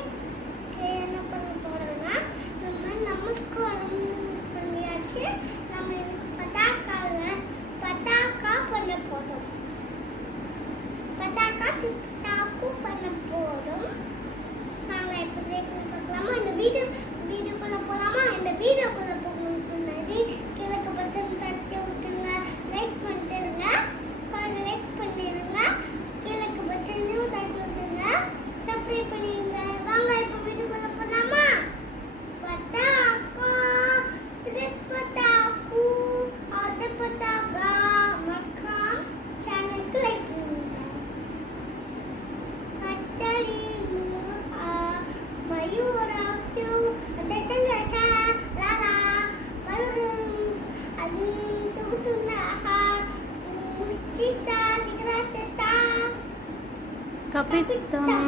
இன்னைக்கு என்ன பண்ண போறோம்னா நம்ம நமஸ்காரம் பண்ணியாச்சு. நம்ம இன்னைக்கு பட்டாக்கா பண்ண போறோம். டாக்கு பண்ண போறோம். நாங்க எப்படி பார்க்கலாமா? இந்த வீடியோக்குள்ள போலாமா? இந்த வீடியோக்குள்ள போகிறதுக்கு முன்னாடி கிழக்கு பட்டன் தட்டி விட்டுருங்க, லைக் பண்ணிட்டுருங்க, லைக் பண்ணிடுங்க, கிழக்கு பட்டனையும் தட்டி விட்டுருங்க, சப்ஸ்கிரைப் பண்ணிடுங்க. வாங்க இப்போ வீடியோக்குள்ள போலாமா? பட்டாக்கா பட்டாக்கு ஆர்டர் பட்டாக்கா மறக்காம சேனலுக்கு லைக் பண்ணுங்க. கட்டளி மயூரா கியூ அதென்ன லாலா மயூரம் அது சுகுதுனா முஸ்டிஸ்டா சிகராஸ்டா கபித்தம்